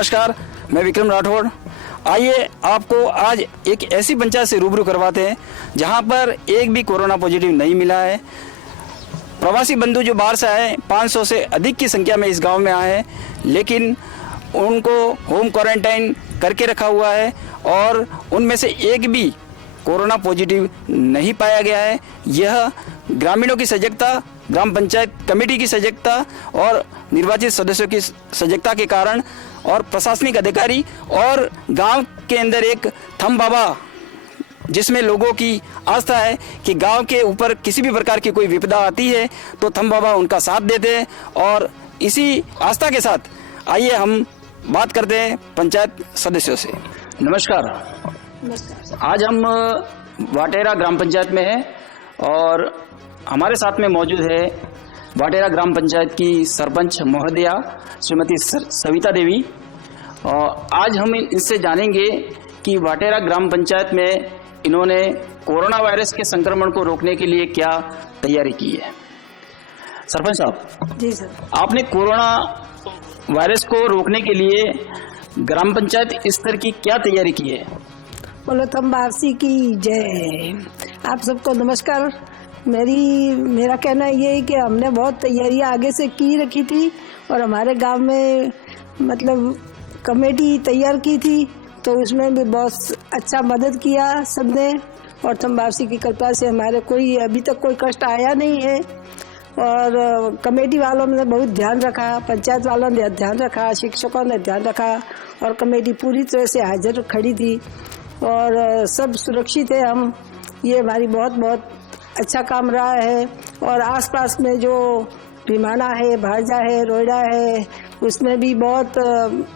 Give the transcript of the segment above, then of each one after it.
नमस्कार, मैं विक्रम राठौड़। आइए आपको आज एक ऐसी पंचायत से रूबरू करवाते हैं जहां पर एक भी कोरोना पॉजिटिव नहीं मिला है। प्रवासी बंधु जो बाहर से आए 500 से अधिक की संख्या में इस गांव में आए हैं, लेकिन उनको होम क्वारंटाइन करके रखा हुआ है और उनमें से एक भी कोरोना पॉजिटिव नहीं पाया गया है। यह ग्रामीणों की सजगता, ग्राम पंचायत कमेटी की सजगता और निर्वाचित सदस्यों की सजगता के कारण और प्रशासनिक अधिकारी और गांव के अंदर एक थम बाबा जिसमें लोगों की आस्था है कि गांव के ऊपर किसी भी प्रकार की कोई विपदा आती है तो थम बाबा उनका साथ देते हैं। और इसी आस्था के साथ आइए हम बात करते हैं पंचायत सदस्यों से। नमस्कार। आज हम वाटेरा ग्राम पंचायत में हैं और हमारे साथ में मौजूद है वाटेरा ग्राम पंचायत की सरपंच महोदया श्रीमती सविता देवी। और आज हम इनसे जानेंगे कि वाटेरा ग्राम पंचायत में इन्होंने कोरोना वायरस के संक्रमण को रोकने के लिए क्या तैयारी की है। सरपंच साहब। जी सर। आपने कोरोना वायरस को रोकने के लिए ग्राम पंचायत स्तर की क्या तैयारी की है। बोलो थम बारसी की जय। आप सबको नमस्कार। मेरा कहना ये है कि हमने बहुत तैयारियां आगे से की रखी थी और हमारे गांव में मतलब कमेटी तैयार की थी तो उसमें भी बहुत अच्छा मदद किया सबने और थम बारसी की कृपा से हमारे कोई अभी तक कोई कष्ट आया नहीं है। और कमेटी वालों ने बहुत ध्यान रखा, पंचायत वालों ने ध्यान रखा, शिक्षकों ने ध्यान रखा और कमेटी पूरी तरह से हाजिर खड़ी थी और सब सुरक्षित है। हम ये हमारी बहुत अच्छा काम रहा है। और आसपास में जो भीमाना है, भाजा है, रोयडा है, उसमें भी बहुत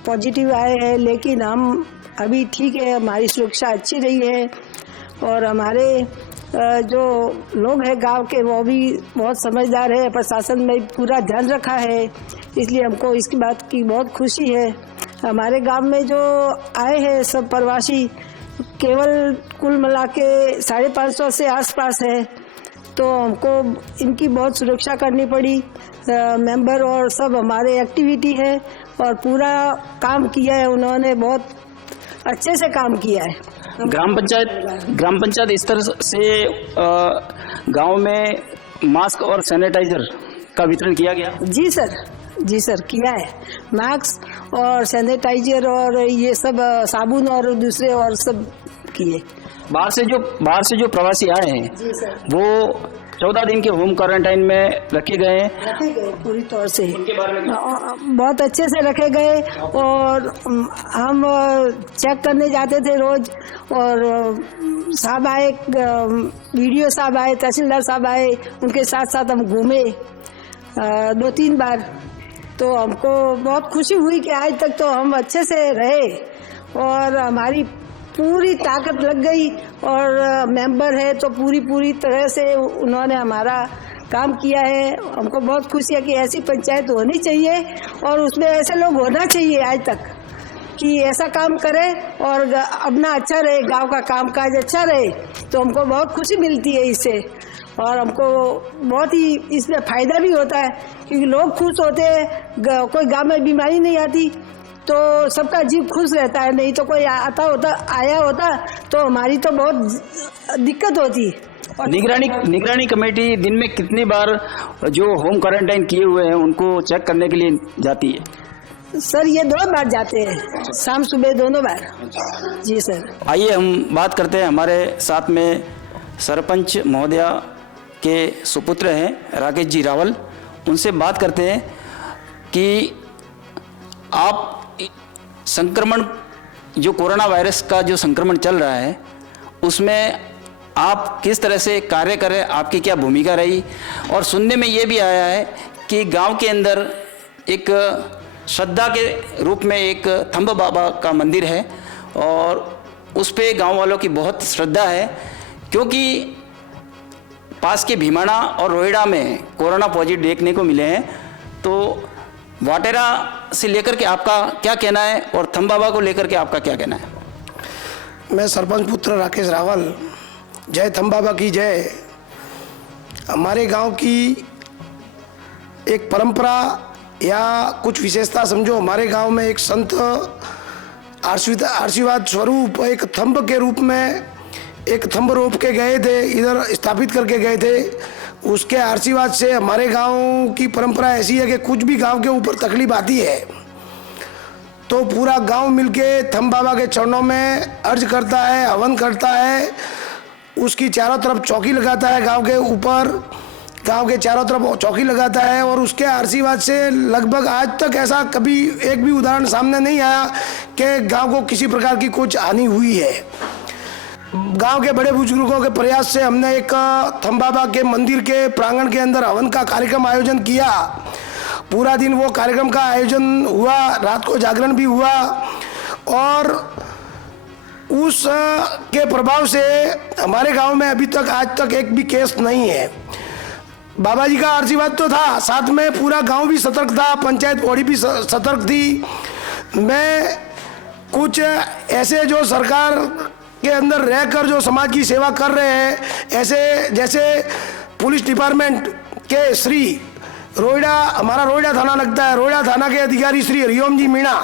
पॉजिटिव आए हैं, लेकिन हम अभी ठीक है, हमारी सुरक्षा अच्छी रही है। और हमारे जो लोग हैं गांव के वो भी बहुत समझदार है, प्रशासन ने पूरा ध्यान रखा है, इसलिए हमको इसकी बात की बहुत खुशी है। हमारे गांव में जो आए हैं सब प्रवासी केवल कुल मिला के 550 से आसपास है, तो हमको इनकी बहुत सुरक्षा करनी पड़ी। मेंबर और सब हमारे एक्टिविटी है और पूरा काम किया है, उन्होंने बहुत अच्छे से काम किया है। ग्राम पंचायत स्तर से गांव में मास्क और सैनिटाइजर का वितरण किया गया। जी सर किया है। मास्क और सैनिटाइजर और ये सब साबुन और दूसरे और सब किए। बाहर से जो प्रवासी आए हैं वो 14 दिन के होम क्वारंटाइन में रखे गए पूरी तौर से। उनके बारे में बहुत अच्छे से रखे गए और हम चेक करने जाते थे रोज और साहब आए, वीडियो साहब आए, तहसीलदार साहब आए, उनके साथ साथ हम घूमे 2-3 बार। तो हमको बहुत खुशी हुई कि आज तक तो हम अच्छे से रहे और हमारी पूरी ताकत लग गई और मेंबर है तो पूरी तरह से उन्होंने हमारा काम किया है। हमको बहुत खुशी है कि ऐसी पंचायत होनी चाहिए और उसमें ऐसे लोग होना चाहिए आज तक कि ऐसा काम करे और अपना अच्छा रहे, गांव का कामकाज अच्छा रहे, तो हमको बहुत खुशी मिलती है इससे। और हमको बहुत ही इसमें फायदा भी होता है क्योंकि लोग खुश होते हैं, कोई गांव में बीमारी नहीं आती तो सबका जीव खुश रहता है। नहीं तो कोई आया होता तो हमारी तो बहुत दिक्कत होती। निगरानी कमेटी दिन में कितनी बार जो होम क्वारंटाइन किए हुए हैं उनको चेक करने के लिए जाती है। सर ये 2 बार जाते हैं, शाम सुबह दोनों बार। जी सर। आइए हम बात करते हैं, हमारे साथ में सरपंच महोदया के सुपुत्र हैं राकेश जी रावल। उनसे बात करते हैं कि आप संक्रमण जो कोरोना वायरस का जो संक्रमण चल रहा है उसमें आप किस तरह से कार्य करें, आपकी क्या भूमिका रही। और सुनने में ये भी आया है कि गांव के अंदर एक श्रद्धा के रूप में एक थंब बाबा का मंदिर है और उस पे गांव वालों की बहुत श्रद्धा है, क्योंकि पास के भीमाना और रोहिड़ा में कोरोना पॉजिटिव देखने को मिले हैं। तो वाटेरा से लेकर के आपका क्या कहना है और थंब बाबा को लेकर के आपका क्या कहना है। मैं सरपंच पुत्र राकेश रावल। जय थंब बाबा की जय। हमारे गांव की एक परंपरा या कुछ विशेषता समझो, हमारे गांव में एक संत आशीर्वाद स्वरूप एक थंब के रूप में एक थंब रोप के गए थे, इधर स्थापित करके गए थे। उसके आशीर्वाद से हमारे गांव की परंपरा ऐसी है कि कुछ भी गांव के ऊपर तकलीफ आती है तो पूरा गांव मिलके थंब बाबा के चरणों में अर्ज करता है, हवन करता है, उसकी चारों तरफ चौकी लगाता है, गांव के ऊपर गांव के चारों तरफ चौकी लगाता है। और उसके आशीर्वाद से लगभग आज तक ऐसा कभी एक भी उदाहरण सामने नहीं आया कि गांव को किसी प्रकार की कुछ हानि हुई है। गांव के बड़े बुजुर्गों के प्रयास से हमने एक थंब बाबा के मंदिर के प्रांगण के अंदर हवन का कार्यक्रम आयोजन किया। पूरा दिन वो कार्यक्रम का आयोजन हुआ, रात को जागरण भी हुआ और उस के प्रभाव से हमारे गांव में अभी तक आज तक एक भी केस नहीं है। बाबा जी का आशीर्वाद तो था, साथ में पूरा गांव भी सतर्क था, पंचायत बॉडी भी सतर्क थी। मैं कुछ ऐसे जो सरकार के अंदर रहकर जो समाज की सेवा कर रहे हैं, ऐसे जैसे पुलिस डिपार्टमेंट के श्री रोहिड़ा, हमारा रोहिड़ा थाना लगता है, रोहिड़ा थाना के अधिकारी श्री हरिओम जी मीणा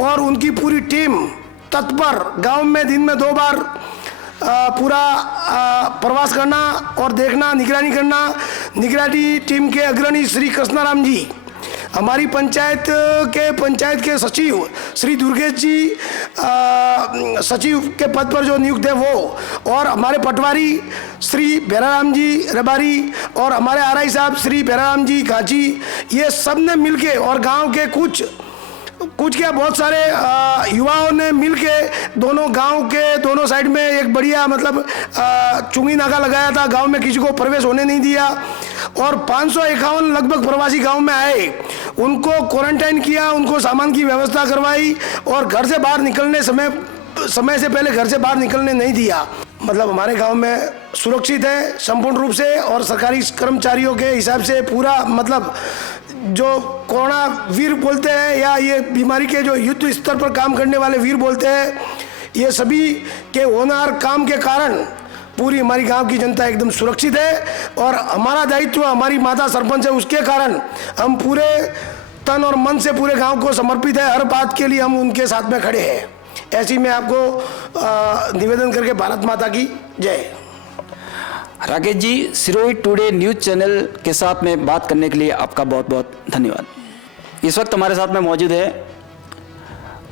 और उनकी पूरी टीम तत्पर गांव में दिन में 2 बार पूरा प्रवास करना और देखना, निगरानी करना। निगरानी टीम के अग्रणी श्री कृष्णाराम जी, हमारी पंचायत के सचिव श्री दुर्गेश जी सचिव के पद पर जो नियुक्त है वो, और हमारे पटवारी श्री भैराराम जी रबारी और हमारे आरआई साहब श्री भैराराम जी घाची, ये सब ने मिलके और गांव के कुछ क्या बहुत सारे युवाओं ने मिलके दोनों गांव के दोनों साइड में एक बढ़िया मतलब चुंगी नाका लगाया था। गांव में किसी को प्रवेश होने नहीं दिया और 551 लगभग प्रवासी गांव में आए, उनको क्वारंटाइन किया, उनको सामान की व्यवस्था करवाई और घर से बाहर निकलने समय से पहले घर से बाहर निकलने नहीं दिया। मतलब हमारे गांव में सुरक्षित है संपूर्ण रूप से और सरकारी कर्मचारियों के हिसाब से पूरा मतलब जो कोरोना वीर बोलते हैं या ये बीमारी के जो युद्ध स्तर पर काम करने वाले वीर बोलते हैं, ये सभी के होनहार काम के कारण पूरी हमारी गांव की जनता एकदम सुरक्षित है और हमारा दायित्व हमारी माता सरपंच है, उसके कारण हम पूरे तन और मन से पूरे गांव को समर्पित है। हर बात के लिए हम उनके साथ में खड़े हैं। ऐसी मैं आपको निवेदन करके भारत माता की जय। Rakesh ji, Sirohi today news channel के साथ में बात करने के लिए आपका बहुत बहुत धन्यवाद। इस वक्त हमारे साथ में मौजूद है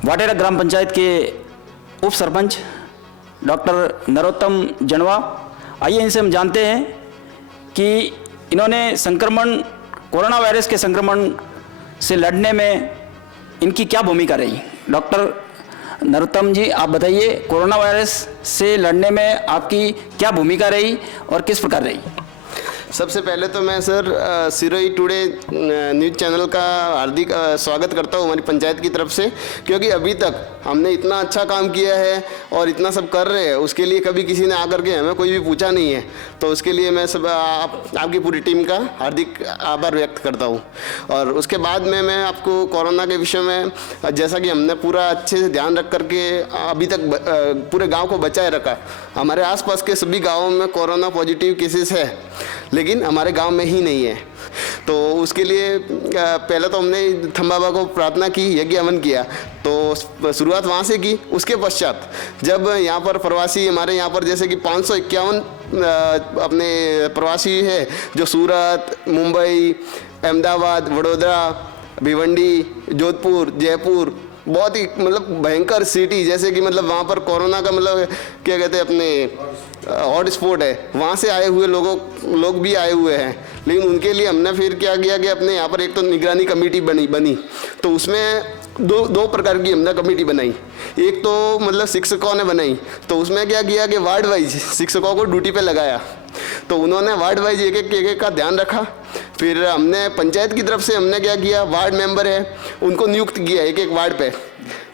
वाटेरा ग्राम पंचायत के उप सरपंच डॉक्टर नरोत्तम जणवा। आइए इनसे हम जानते हैं कि इन्होंने कोरोना वायरस के संक्रमण से लड़ने में इनकी क्या भूमिका रही। डॉक्टर नरोत्तम जी, आप बताइए कोरोना वायरस से लड़ने में आपकी क्या भूमिका रही और किस प्रकार रही। सबसे पहले तो मैं sir Sirohi today news channel का हार्दिक स्वागत करता हूँ हमारी पंचायत की तरफ से, क्योंकि अभी तक हमने इतना अच्छा काम किया है और इतना सब कर रहे हैं, उसके लिए कभी किसी ने आकर के हमें कोई भी पूछा नहीं है। तो उसके लिए मैं सब आपकी पूरी टीम का हार्दिक आभार व्यक्त करता हूँ। और उसके बाद में मैं आपको कोरोना के विषय में, जैसा कि हमने पूरा अच्छे से ध्यान रख करके अभी तक पूरे गाँव को बचाए रखा। हमारे आसपास के सभी गाँवों में कोरोना पॉजिटिव केसेस है, लेकिन हमारे गांव में ही नहीं है। तो उसके लिए पहले तो हमने थंब बाबा को प्रार्थना की, यज्ञ हवन किया, तो शुरुआत वहाँ से की। उसके पश्चात जब यहाँ पर प्रवासी हमारे यहाँ पर जैसे कि 551 अपने प्रवासी है जो सूरत, मुंबई, अहमदाबाद, वडोदरा, भिवंडी, जोधपुर, जयपुर, बहुत ही मतलब भयंकर सिटी, जैसे कि मतलब वहाँ पर कोरोना का मतलब क्या कहते हैं अपने हॉट स्पॉट है, वहाँ से आए हुए लोग भी आए हुए हैं। लेकिन उनके लिए हमने फिर क्या किया कि अपने यहाँ पर एक तो निगरानी कमेटी बनी तो उसमें दो प्रकार की हमने कमेटी बनाई। एक तो मतलब शिक्षकों ने बनाई, तो उसमें क्या किया कि वार्ड वाइज शिक्षकों को ड्यूटी पे लगाया, तो उन्होंने वार्ड वाइज एक का ध्यान रखा। फिर हमने पंचायत की तरफ से हमने क्या किया, वार्ड मेंबर है उनको नियुक्त किया एक वार्ड पे,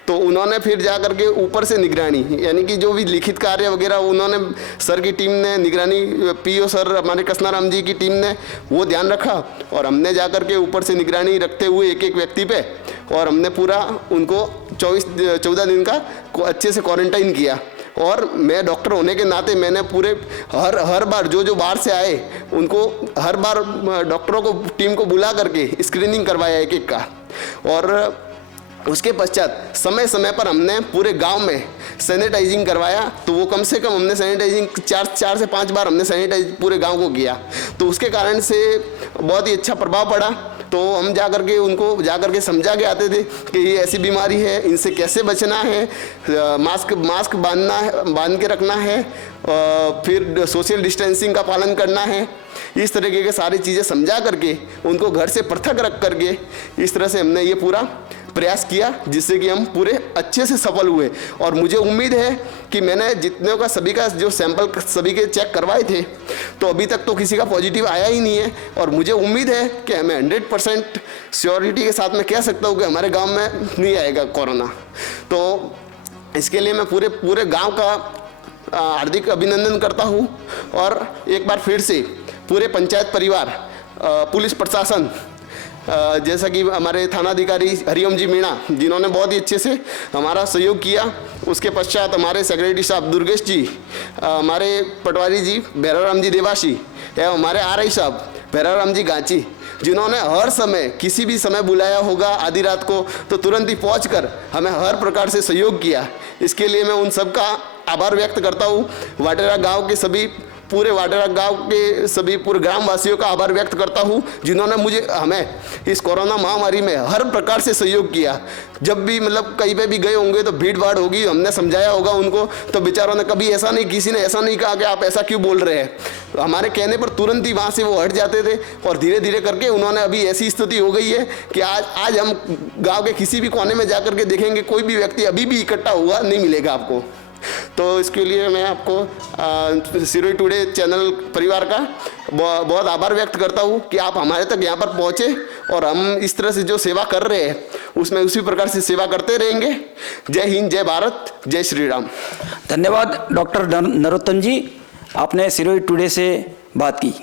तो उन्होंने फिर जा करके ऊपर से निगरानी, यानी कि जो भी लिखित कार्य वगैरह उन्होंने सर की टीम ने निगरानी, पीओ सर हमारे कृष्णाराम जी की टीम ने वो ध्यान रखा और हमने जा करके ऊपर से निगरानी रखते हुए एक व्यक्ति पे, और हमने पूरा उनको 14 दिन का अच्छे से क्वारंटाइन किया। और मैं डॉक्टर होने के नाते मैंने पूरे हर बार जो बाहर से आए उनको हर बार डॉक्टरों को टीम को बुला करके स्क्रीनिंग करवाया एक एक का। और उसके पश्चात समय समय पर हमने पूरे गांव में सैनिटाइजिंग करवाया। तो वो कम से कम हमने सैनिटाइजिंग 4 से 5 बार हमने सैनिटाइज पूरे गांव को किया। तो उसके कारण से बहुत ही अच्छा प्रभाव पड़ा। तो हम जा करके उनको जा करके समझा के आते थे कि ये ऐसी बीमारी है, इनसे कैसे बचना है, मास्क बांध के रखना है, फिर सोशल डिस्टेंसिंग का पालन करना है। इस तरीके के सारी चीज़ें समझा करके उनको घर से पृथक रख करके इस तरह से हमने ये पूरा प्रयास किया, जिससे कि हम पूरे अच्छे से सफल हुए। और मुझे उम्मीद है कि मैंने जितने का सभी का जो सैंपल सभी के चेक करवाए थे तो अभी तक तो किसी का पॉजिटिव आया ही नहीं है। और मुझे उम्मीद है कि हमें 100% श्योरिटी के साथ मैं कह सकता हूँ कि हमारे गांव में नहीं आएगा कोरोना। तो इसके लिए मैं पूरे गांव का हार्दिक अभिनंदन करता हूँ। और एक बार फिर से पूरे पंचायत परिवार, पुलिस प्रशासन, जैसा कि हमारे थानाधिकारी हरिओम जी मीणा जिन्होंने बहुत ही अच्छे से हमारा सहयोग किया। उसके पश्चात हमारे सेक्रेटरी साहब दुर्गेश जी, हमारे पटवारी जी भैरवराम जी देवासी एवं हमारे आरआई साहब भैरवराम जी गांची, जिन्होंने हर समय किसी भी समय बुलाया होगा आधी रात को तो तुरंत ही पहुंचकर हमें हर प्रकार से सहयोग किया। इसके लिए मैं उन सब का आभार व्यक्त करता हूँ। वाटेरा गाँव के सभी पूरे वाटेरा गांव के सभी पूरे ग्रामवासियों का आभार व्यक्त करता हूं, जिन्होंने हमें इस कोरोना महामारी में हर प्रकार से सहयोग किया। जब भी मतलब कहीं पे भी गए होंगे तो भीड़ भाड़ होगी, हमने समझाया होगा उनको, तो बेचारों ने कभी ऐसा नहीं, किसी ने ऐसा नहीं कहा कि आप ऐसा क्यों बोल रहे हैं। हमारे कहने पर तुरंत ही वहाँ से वो हट जाते थे। और धीरे धीरे करके उन्होंने अभी ऐसी स्थिति हो गई है कि आज हम गाँव के किसी भी कोने में जा करके देखेंगे कोई भी व्यक्ति अभी भी इकट्ठा हुआ नहीं मिलेगा आपको। तो इसके लिए मैं आपको सिरोही टुडे चैनल परिवार का बहुत आभार व्यक्त करता हूँ कि आप हमारे तक यहाँ पर पहुँचे और हम इस तरह से जो सेवा कर रहे हैं उसमें उसी प्रकार से सेवा करते रहेंगे। जय हिंद, जय भारत, जय श्री राम। धन्यवाद डॉक्टर नरोत्तम जी, आपने सिरोही टुडे से बात की।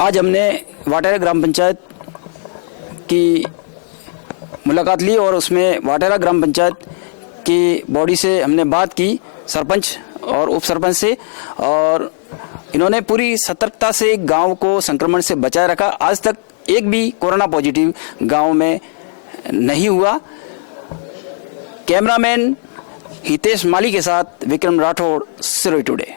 आज हमने वाटेरा ग्राम पंचायत की मुलाकात ली और उसमें वाटेरा ग्राम पंचायत की बॉडी से हमने बात की, सरपंच और उप सरपंच से, और इन्होंने पूरी सतर्कता से गांव को संक्रमण से बचाए रखा। आज तक एक भी कोरोना पॉजिटिव गांव में नहीं हुआ। कैमरामैन हितेश माली के साथ विक्रम राठौड़, सिरोही टुडे।